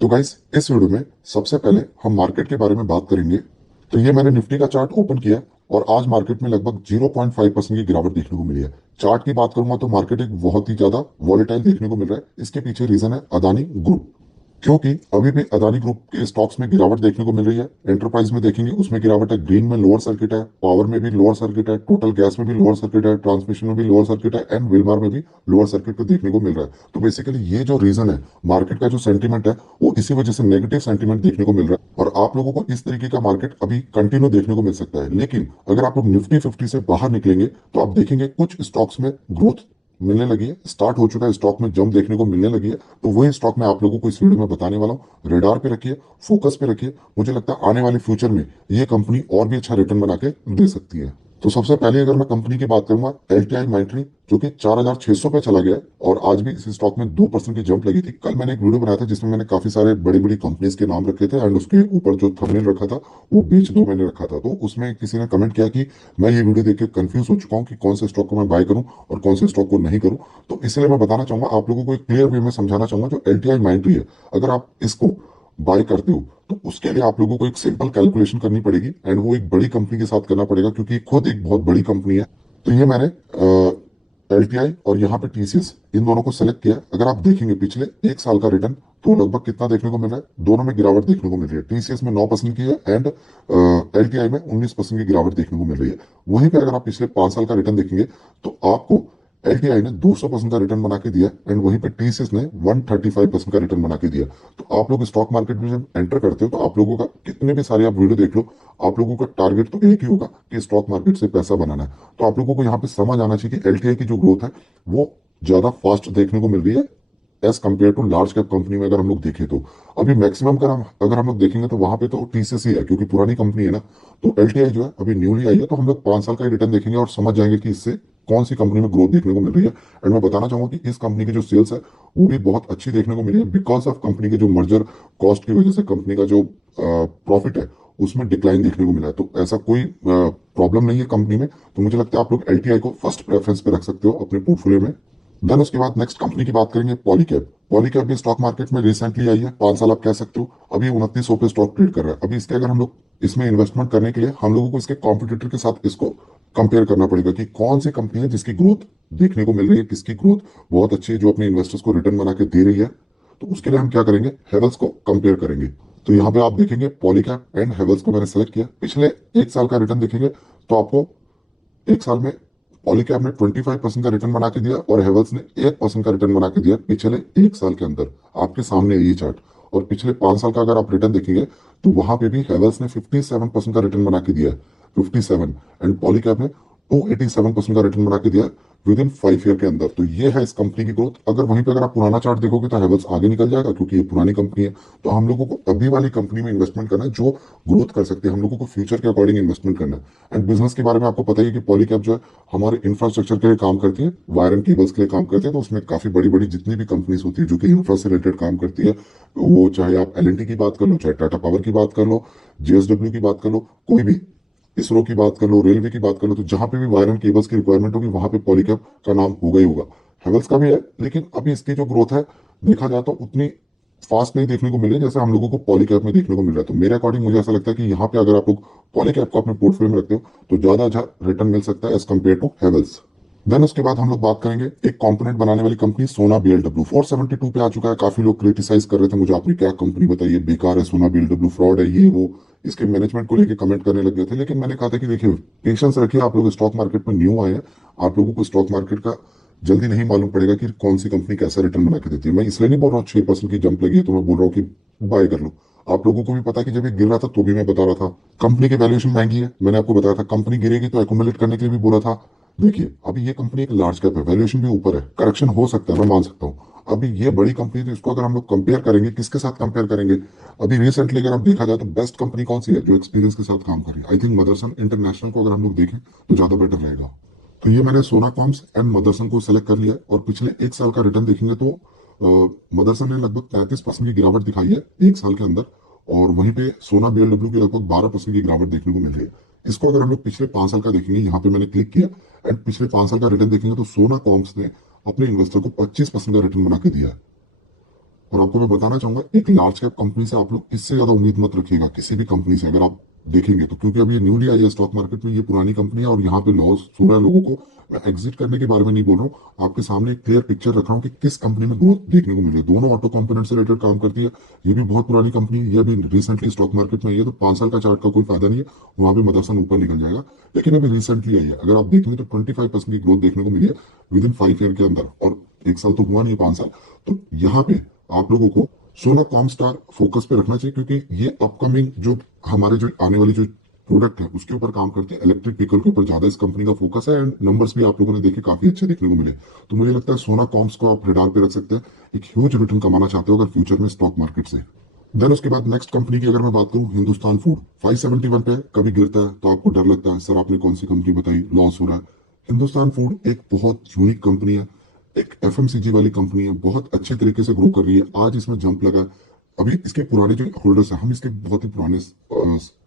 तो गाइस इस वीडियो में सबसे पहले हम मार्केट के बारे में बात करेंगे। तो ये मैंने निफ्टी का चार्ट ओपन किया और आज मार्केट में लगभग 0.5% की गिरावट देखने को मिली है। चार्ट की बात करूंगा तो मार्केट एक बहुत ही ज्यादा वॉलेटाइल देखने को मिल रहा है। इसके पीछे रीजन है अदानी ग्रुप, क्योंकि अभी भी अदानी ग्रुप के स्टॉक्स में गिरावट देखने को मिल रही है। एंटरप्राइज में देखेंगे उसमें गिरावट है, ग्रीन में लोअर सर्किट है, पावर में भी लोअर सर्किट है, टोटल गैस में भी लोअर सर्किट है, ट्रांसमिशन में भी लोअर सर्किट है एंड विलमार में भी लोअर सर्किट को देखने को मिल रहा है। तो बेसिकली ये जो रीजन है मार्केट का जो सेंटीमेंट है वो इसी वजह से नेगेटिव सेंटीमेंट देखने को मिल रहा है और आप लोगों को इस तरीके का मार्केट अभी कंटिन्यू देखने को मिल सकता है। लेकिन अगर आप लोग निफ्टी 50 से बाहर निकलेंगे तो आप देखेंगे कुछ स्टॉक्स में ग्रोथ मिलने लगी है, स्टार्ट हो चुका है, स्टॉक में जंप देखने को मिलने लगी है। तो वही स्टॉक मैं आप लोगों को इस वीडियो में बताने वाला हूँ। रेडार पे रखिए, फोकस पे रखिए। मुझे लगता है आने वाले फ्यूचर में ये कंपनी और भी अच्छा रिटर्न बना के दे सकती है। तो सबसे पहले अगर मैं कंपनी की बात करूंगा, एलटीआई माइंट्री जो कि 4,600 पे चला गया है और आज भी इस स्टॉक में 2% की जंप लगी थी। कल मैंने एक वीडियो बनाया था जिसमें मैंने काफी सारे बड़ी बड़ी कंपनीज के नाम रखे थे एंड उसके ऊपर जो थंबनेल रखा था वो बेच दो मैंने रखा था। तो उसमें किसी ने कमेंट किया कि मैं ये वीडियो देख के कंफ्यूज हो चुका हूँ कि कौन से स्टॉक को मैं बाय करूं और कौन से स्टॉक को नहीं करूं। तो इसलिए मैं बताना चाहूंगा आप लोगों को, एक क्लियर वे में समझाना चाहूंगा। जो एलटीआई माइंट्री है, अगर आप इसको बाय करते हो तो उसके लिए आप लोगों को एक सिंपल कैलकुलेशन करनी पड़ेगी एंड वो एक बड़ी कंपनी के साथ करना पड़ेगा क्योंकि खुद एक बहुत बड़ी कंपनी है। तो ये मैंने एलटीआई और यहाँ पे टीसीएस इन दोनों को सेलेक्ट किया। अगर आप देखेंगे पिछले एक साल का रिटर्न तो लगभग कितना देखने को मिल रहा है, दोनों में गिरावट देखने को मिल रही है। टीसीएस में 9% की है एंड एलटीआई में 19% की गिरावट देखने को मिल रही है। वहीं पे अगर आप पिछले 5 साल का रिटर्न देखेंगे तो आपको एलटीआई ने 200% का रिटर्न बना के दिया एंड वहीं पे टीसीएस ने 135% का रिटर्न बना के दिया। तो आप लोग स्टॉक मार्केट में जब एंटर करते हो तो आप लोगों का कितने भी सारे आप वीडियो देख लो, आप लोगों का टारगेट तो एक ही होगा कि स्टॉक मार्केट से पैसा बनाना है। तो आप लोगों को यहाँ पे समझ आना चाहिए कि एलटीआई की जो ग्रोथ है वो ज्यादा फास्ट देखने को मिल रही है as compare to large cap company में। अगर हम लोग देखें तो अभी मैक्सिमम अगर हम लोग देखेंगे तो वहां पे तो टीसीएस ही है क्योंकि पुरानी कंपनी है ना। तो एलटीआई जो है अभी न्यूली आई है, तो हम लोग 5 साल का ही रिटर्न देखेंगे और समझ जाएंगे कि इससे कौन सी कंपनी में ग्रोथ देखने को मिल रही है। एंड मैं बताना चाहूंगा कि इस कंपनी की जो सेल्स है वो भी बहुत अच्छी देखने को मिली है बिकॉज ऑफ कंपनी के जो मर्जर कॉस्ट की वजह से कंपनी का जो प्रॉफिट है उसमें डिक्लाइन देखने को मिला है। तो ऐसा कोई प्रॉब्लम नहीं है कंपनी में। तो मुझे लगता है आप लोग एलटीआई को फर्स्ट प्रेफरेंस पे रख सकते हो अपने पोर्टफोलियो में। देन उसके बाद नेक्स्ट कंपनी की बात करेंगे, पॉलीकैब। पॉलीकैब भी स्टॉक मार्केट में रिसेंटली आई है, 5 साल आप कह सकते हो। अभी 2900 पे स्टॉक ट्रेड कर रहा है। अभी इसके अगर हम लोग इसमें इन्वेस्टमेंट करने के लिए हम लोगों को इसके कॉम्पिटिटर के साथ इसको कंपेयर करना पड़ेगा कि कौन सी कंपनी है जिसकी ग्रोथ देखने को मिल रही है, किसकी ग्रोथ बहुत अच्छी है जो अपने इन्वेस्टर्स को रिटर्न बना के दे रही है। तो उसके लिए हम क्या करेंगे, हेवल्स को कंपेयर करेंगे। तो यहाँ पे आप देखेंगे पॉलीकैब एंड हेवल्स को मैंने सेलेक्ट किया। पिछले एक साल का रिटर्न देखेंगे तो आपको एक साल में पॉलीकैब ने 25% का रिटर्न बना के दिया और हेवल्स ने 1% का रिटर्न बना के दिया पिछले एक साल के अंदर। आपके सामने है ये चार्ट। और पिछले 5 साल का अगर आप रिटर्न देखेंगे तो वहां पे भी हेवल्स ने 57% का रिटर्न बना के दिया है, 57, एंड पॉलीकैब ने 287% का रिटर्न बना के दिया विद इन 5 ईयर के अंदर। तो ये है इस कंपनी की ग्रोथ। अगर वहीं पे अगर आप पुराना चार्ट देखोगे तो हेवल्स आगे निकल जाएगा क्योंकि ये पुरानी कंपनी है। तो हम लोगों को अभी वाली कंपनी में इन्वेस्टमेंट करना है जो ग्रोथ कर सकते हैं। हम लोगों को फ्यूचर के अकॉर्डिंग इन्वेस्टमेंट करना है। एंड बिजनेस के बारे में आपको पता ही है कि पॉलीकैब जो है हमारे इंफ्रास्ट्रक्चर के लिए काम करती है, वायर एंड केबल्स के लिए काम करते हैं। तो उसमें काफी बड़ी बड़ी जितनी भी कंपनीज होती है जो कि इंफ्रा से रिलेटेड काम करती है, वो चाहे आप एलएनटी की बात कर लो, चाहे टाटा पावर की बात कर लो, जेएसडब्ल्यू की बात कर लो, कोई भी, इसरो की बात कर लो, रेलवे की बात कर लो, तो जहां पे भी वायर एंड केबल्स की रिक्वायरमेंट होगी वहां पे पॉलीकैब का नाम होगा ही होगा। हेवल्स का भी है लेकिन अभी इसकी जो ग्रोथ है देखा जाए तो उतनी फास्ट नहीं देखने को मिल रही है जैसे हम लोगों को पॉलीकैब में देखने को मिल रहा है। तो मेरे अकॉर्डिंग मुझे ऐसा लगता है कि यहाँ पे अगर आप लोग पॉलीकैब को अपने पोर्टफोलियो में रखते हो तो ज्यादा अच्छा रिटर्न मिल सकता है as compare to Havells. Then उसके बाद हम लोग बात करेंगे एक कंपोनेंट बनाने वाली कंपनी सोना बीएलडब्ल्यू, 472 पे आ चुका है। काफी लोग क्रिटिसाइज कर रहे थे मुझे, आपने क्या कंपनी बताइए, बेकार है सोना बीएलडब्ल्यू, फ्रॉड है ये वो, इसके मैनेजमेंट को लेके कमेंट करने लग गए थे। लेकिन मैंने कहा था कि देखिए पेशेंस रखिए, आप लोग स्टॉक मार्केट में न्यू आए हैं, आप लोगों को स्टॉक मार्केट का जल्दी नहीं मालूम पड़ेगा कि कौन सी कंपनी कैसा रिटर्न बना के देती है। मैं इसलिए नहीं बोल रहा हूँ 6% की जंप लगी है तो मैं बोल रहा हूँ कि बाय कर लो। आप लोगों को भी पता है कि जब ये गिर रहा था तो भी मैं बता रहा था कंपनी की वैल्यूएशन महंगी है, मैंने आपको बताया था कंपनी गिरेगी तो एक्यूमुलेट करने के लिए भी बोला था। देखिए अभी ये कंपनी एक लार्ज कैप है, वैल्यूएशन भी ऊपर है, करेक्शन हो सकता है, मैं मान सकता हूँ। अभी ये बड़ी कंपनी, तो इसको अगर हम लोग कंपेयर करेंगे किसके साथ कंपेयर करेंगे, अभी रिसेंटली अगर हम देखा जाए तो बेस्ट कंपनी कौन सी है जो एक्सपीरियंस के साथ काम कर रही है, आई थिंक मदरसन इंटरनेशनल को अगर हम लोग देखें तो ज्यादा बेटर रहेगा। तो ये मैंने सोना कॉम्स एंड मदरसन को सेलेक्ट कर लिया है और पिछले एक साल का रिटर्न देखेंगे तो मदरसन ने लगभग 33% की गिरावट दिखाई है एक साल के अंदर और वहीं पे सोना बीएलडब्ल्यू की लगभग 12% की गिरावट देखने को मिल रही है। इसको अगर हम लोग पिछले 5 साल का देखेंगे, यहाँ पे मैंने क्लिक किया एंड पिछले 5 साल का रिटर्न देखेंगे तो सोना कॉम्स ने अपने इन्वेस्टर को 25% का रिटर्न बना के दिया है। और आपको मैं बताना चाहूंगा, एक लार्ज कैप कंपनी से आप लोग इससे ज्यादा उम्मीद मत रखिएगा किसी भी कंपनी से, अगर आप देखेंगे तो, क्योंकि अभी ये न्यूली आई है स्टॉक मार्केट में, ये पुरानी कंपनी है और यहाँ पे लॉस हो रहा है लोगों को। मैं एग्जिट करने के बारे में नहीं बोल रहा हूँ, आपके सामने एक क्लियर पिक्चर रख रहा हूँ कि किस कंपनी में ग्रोथ देखने को मिल रही है। दोनों ऑटो कंपोनेंट से रिलेटेड काम करती है, ये भी बहुत पुरानी कंपनी है, ये अभी रिसेंटली स्टॉक मार्केट में आई है, तो 5 साल का चार्ट का कोई फायदा नहीं है, वहां पे मदरसन ऊपर निकल जाएगा। लेकिन अभी रिसेंटली आई है, अगर आप देखेंगे तो 25% की ग्रोथ देखने को मिली है विद इन 5 ईयर के अंदर, और 1 साल तो हुआ नहीं, 5 साल। तो यहाँ पे आप लोगों को सोना कॉमस्टार फोकस पे रखना चाहिए, क्योंकि ये अपकमिंग जो हमारे जो आने वाली जो प्रोडक्ट है उसके ऊपर काम करते हैं, इलेक्ट्रिक व्हीकल के ऊपर ज्यादा इस कंपनी का फोकस है, एंड नंबर्स भी आप लोगों ने देखे काफी अच्छे देखने को मिले। तो मुझे लगता है सोना कॉम्स को आप रडार पे रख सकते हैं, एक ह्यूज रिटर्न कमाना चाहते हो अगर फ्यूचर में स्टॉक मार्केट से। देन उसके बाद नेक्स्ट कंपनी की अगर मैं बात करूं, हिंदुस्तान फूड 571 पे है, कभी गिरता है तो आपको डर लगता है, सर आपने कौन सी कंपनी बताई, लॉस हो रहा है। हिंदुस्तान फूड एक बहुत यूनिक कंपनी है, एक एफएमसीजी वाली कंपनी है, बहुत अच्छे तरीके से ग्रो कर रही है, आज इसमें जंप लगा है। अभी इसके पुराने जो होल्डर्स हैं, हम इसके बहुत ही पुराने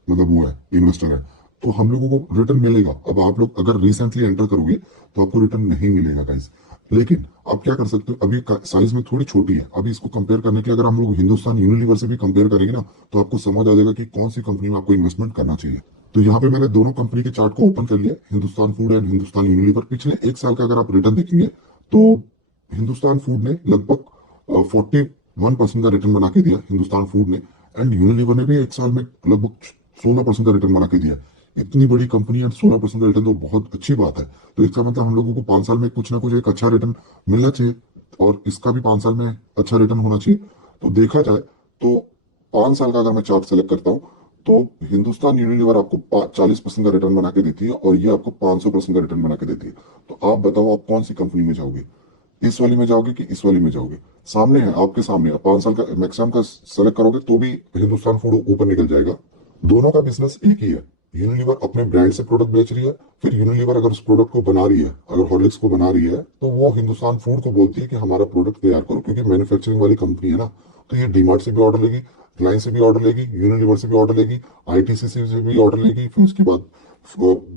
मतलब वो है, इन्वेस्टर है, तो हम लोगों को रिटर्न मिलेगा। अब आप लोग अगर रिसेंटली एंटर करोगे तो आपको रिटर्न नहीं मिलेगा गाइस, लेकिन आप क्या कर सकते हो, अभी साइज में थोड़ी छोटी है, अभी इसको कंपेयर करने के लिए अगर हम लोग हिंदुस्तान यूनिलीवर से भी कंपेयर करेंगे ना, तो आपको समझ आ जाएगा कि कौन सी कंपनी में आपको इन्वेस्टमेंट करना चाहिए। तो यहाँ पे मैंने दोनों कंपनी के चार्ट को ओपन कर लिया, Hindustan food and Hindustan Unilever. पिछले 1 साल का अगर आप रिटर्न देखेंगे तो हिंदुस्तान फूड ने लगभग 41% का रिटर्न बना के दिया, हिंदुस्तान फूड ने, एंड यूनिलीवर ने भी 1 साल में लगभग 16% का रिटर्न बना के दिया। इतनी बड़ी कंपनी एंड 16% का रिटर्न तो बहुत अच्छी बात है। तो इसका मतलब हम लोगों को 5 साल में कुछ ना कुछ एक अच्छा रिटर्न मिलना चाहिए, और इसका भी 5 साल में अच्छा रिटर्न होना चाहिए। तो देखा जाए तो 5 साल का अगर मैं चार्ट सेलेक्ट करता हूँ तो हिंदुस्तान यूनिलीवर आपको 40% का रिटर्न बना के देती है, और ये आपको 500% का रिटर्न बना के देती है। तो आप बताओ आप कौन सी कंपनी में जाओगे, इस वाली में जाओगे कि इस वाली में जाओगे? सामने है, आपके सामने है, 5 साल का मैक्सिमम का सेलेक्ट करोगे तो भी हिंदुस्तान फूड ऊपर निकल जाएगा। दोनों का बिजनेस एक ही है, यूनिलीवर अपने ब्रांड से प्रोडक्ट बेच रही है, फिर यूनिलीवर अगर उस प्रोडक्ट को बना रही है, अगर हॉर्लिक्स को बना रही है, तो वो हिंदुस्तान फूड को बोलती है कि हमारा प्रोडक्ट तैयार करो, क्योंकि मैन्युफैक्चरिंग वाली कंपनी है ना। तो ये डीमार्ट से भी ऑर्डर लेगी, रिलायंस से भी ऑर्डर लेगी, यूनिलीवर से भी ऑर्डर लेगी, आईटीसी से भी ऑर्डर लेगी, फिर उसके बाद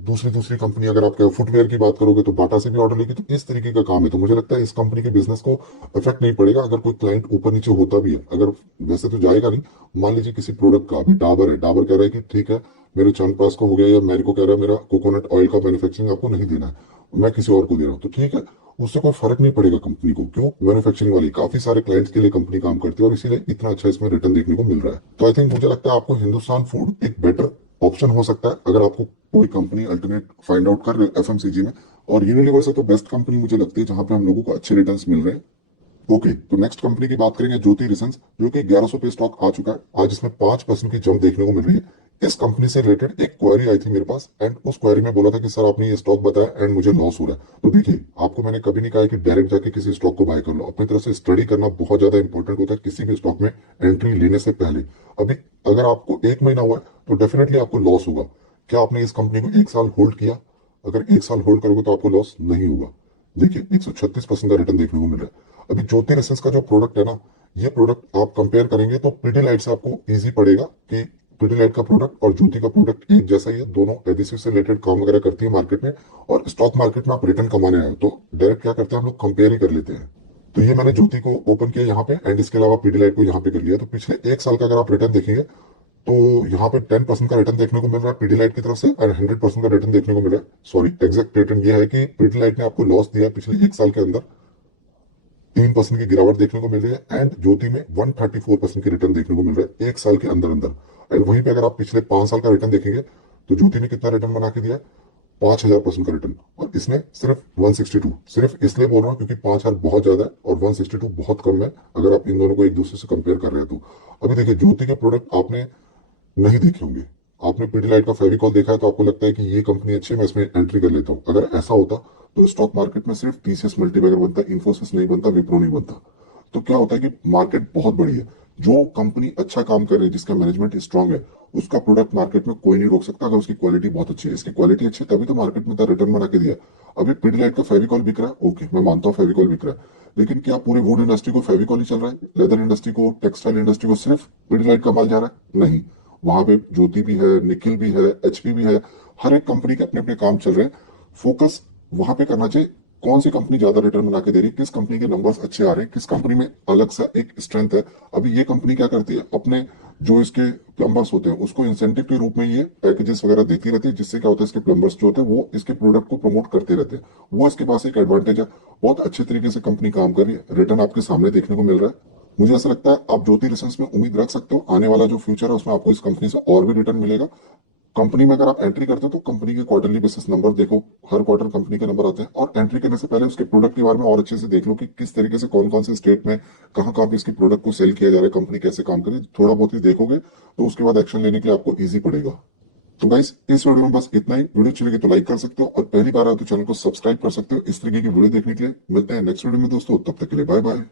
दूसरी दूसरी कंपनी, अगर आप फुटवेयर की बात करोगे तो बाटा से भी ऑर्डर लेगी। तो इस तरीके का काम है, तो मुझे लगता है इस कंपनी के बिजनेस को इफेक्ट नहीं पड़ेगा अगर कोई क्लाइंट ऊपर नीचे होता भी है, अगर वैसे तो जाएगा नहीं। मान लीजिए किसी प्रोडक्ट का, अभी डाबर है, डाबर कह रहा है कि ठीक है मेरे च्यवनप्राश को हो गया, या मेरे को कह रहा है मेरा कोकोनट ऑयल का मैन्युफैक्चरिंग आपको नहीं देना है, मैं किसी और को दे रहा हूँ, तो ठीक है, उससे कोई फर्क नहीं पड़ेगा कंपनी को। क्यों? मैन्युफैक्चरिंग वाली काफी सारे क्लाइंट्स के लिए कंपनी काम करती है, और इसीलिए इतना अच्छा इसमें रिटर्न देखने को मिल रहा है। तो आई थिंक मुझे लगता है आपको हिंदुस्तान फूड एक बेटर ऑप्शन हो सकता है अगर आपको कोई कंपनी अल्टरनेट फाइंड आउट कर रहे हो एफएमसीजी में। और यूनिलीवर से तो बेस्ट कंपनी मुझे लगती है जहां पे हम लोगों को अच्छे रिटर्न्स मिल रहे हैं। ओके, तो नेक्स्ट कंपनी की बात करेंगे, ज्योति रिसन्स, जो कि 1100 पे स्टॉक आ चुका है, आज इसमें 5% की जंप देखने को मिल रही है। इस कंपनी से रिलेटेड एक क्वेरी आई थी मेरे पास, एंड उस क्वेरी में बोला था कि सर आपने ये स्टॉक बताया एंड मुझे लॉस हो रहा है। तो देखिए, आपको मैंने कभी नहीं कहा है कि डायरेक्ट जाके किसी स्टॉक को बाय कर लो, अपनी तरफ से स्टडी करना बहुत ज्यादा इंपॉर्टेंट होता है किसी भी स्टॉक में एंट्री लेने से पहले। अभी अगर आपको 1 महीना हुआ है तो डेफिनेटली आपको लॉस होगा। क्या आपने इस कंपनी को 1 साल होल्ड किया? अगर 1 साल होल्ड करोगे तो आपको लॉस नहीं होगा। देखिए, 136% का रिटर्न देखने को मिल रहा है। अभी ज्योति एसेंस का जो प्रोडक्ट है ना, ये प्रोडक्ट आप कंपेयर करेंगे तो पिडिलाइट से आपको इजी पड़ेगा कि पिडिलाइट का प्रोडक्ट और ज्योति का प्रोडक्ट एक जैसा ही है, दोनों एडिसिव से रिलेटेड काम वगैरह करती है मार्केट में, और स्टॉक मार्केट में आप रिटर्न कमाने आए हो तो डायरेक्ट क्या करते हैं हम लोग, कंपेयर ही कर लेते हैं। तो ये मैंने ज्योति को ओपन किया यहाँ पे, एंड इसके अलावा पिडिलाइट को यहाँ पे कर लिया। तो पिछले 1 साल का अगर आप रिटर्न देखेंगे तो यहाँ पे 10% का रिटर्न देखने को मिल रहा है पिडिलाइट की तरफ से, और 100% का रिटर्न देखने को मिल रहा है। सॉरी, एग्जैक्ट रिटर्न ये है कि पिडिलाइट ने आपको लॉस दिया पिछले 1 साल के अंदर, 3% की गिरावट देखने को मिल रही है, एंड ज्योति में 134% की रिटर्न देखने को मिल रहा है 1 साल के अंदर अंदर। एंड वहीं पे अगर आप पिछले 5 साल का रिटर्न देखेंगे तो ज्योति ने कितना रिटर्न बना के दिया है, 5000% का रिटर्न, और इसने सिर्फ 162। सिर्फ इसलिए बोल रहा हूँ क्योंकि 5000 बहुत ज्यादा है और 162 बहुत कम है, अगर आप इन दोनों को एक दूसरे से कंपेयर कर रहे हैं तो। अभी देखिए, ज्योति के प्रोडक्ट आपने नहीं देखे होंगे, आपने पिडिलाइट का फेविकॉल देखा है तो आपको लगता है कि ये कंपनी अच्छी है, मैं इसमें एंट्री कर लेता हूँ। अगर ऐसा होता तो स्टॉक मार्केट में सिर्फ टीसीएस मल्टीबैगर बनता, इंफोसिस नहीं बनता, विप्रो नहीं बनता। तो क्या होता है कि मार्केट बहुत बड़ी है, जो कंपनी अच्छा काम कर रही है, जिसका मैनेजमेंट स्ट्रांग है, उसका प्रोडक्ट मार्केट में कोई नहीं रोक सकता अगर उसकी क्वालिटी बहुत अच्छी है। इसकी क्वालिटी अच्छी है तभी तो मार्केट में इतना रिटर्न बना के दिया। अभी पिडिलाइट का फेविकॉल बिक रहा है, ओके मैं मानता हूँ फेविकॉल बिक रहा है, लेकिन क्या पूरे वुड इंडस्ट्री को फेविकॉल ही चल रहा है? लेदर इंडस्ट्री को, टेक्सटाइल इंडस्ट्री को सिर्फ पिडिलाइट का माल जा रहा है? नहीं, वहां पे ज्योति भी है, निखिल भी है, एचपी भी है, हर एक कंपनी के अपने अपने काम चल रहे हैं। फोकस वहां पे करना चाहिए कौन सी कंपनी ज्यादा रिटर्न बना के दे रही है, किस कंपनी के नंबर्स अच्छे आ रहे हैं, किस कंपनी में अलग सा एक स्ट्रेंथ है। अभी ये कंपनी क्या करती है, अपने जो इसके प्लम्बर्स होते हैं उसको इंसेंटिव के रूप में ये पैकेजेस वगैरह देती रहती है, जिससे क्या होता है इसके प्लम्बर्स जो होते हैं वो इसके प्रोडक्ट को प्रमोट करते रहते हैं। वो इसके पास एक एडवांटेज है। बहुत अच्छे तरीके से कंपनी काम कर रही है, रिटर्न आपके सामने देखने को मिल रहा है। मुझे ऐसा लगता है आप ज्योति रिसर्च में उम्मीद रख सकते हो, आने वाला जो फ्यूचर है उसमें आपको इस कंपनी से और भी रिटर्न मिलेगा। कंपनी में अगर आप एंट्री करते हो तो कंपनी के क्वार्टरली बेसिस नंबर देखो, हर क्वार्टर कंपनी के नंबर आते हैं, और एंट्री करने से पहले उसके प्रोडक्ट के बारे में और अच्छे से देख लो कि किस तरीके से कौन कौन से स्टेट में कहाँ कहाँ पे इसके प्रोडक्ट को सेल किया जा रहा है, कंपनी कैसे काम करे, थोड़ा बहुत ही देखोगे तो उसके बाद एक्शन लेने के लिए आपको ईजी पड़ेगा। तो गाइस इस वीडियो में बस इतना ही। वीडियो अच्छी लगी तो लाइक कर सकते हो, और पहली बार आए तो चैनल को सब्सक्राइब कर सकते हो। इस तरीके की वीडियो देखने के लिए मिलते हैं नेक्स्ट वीडियो में दोस्तों, तब तक के लिए बाय बाय।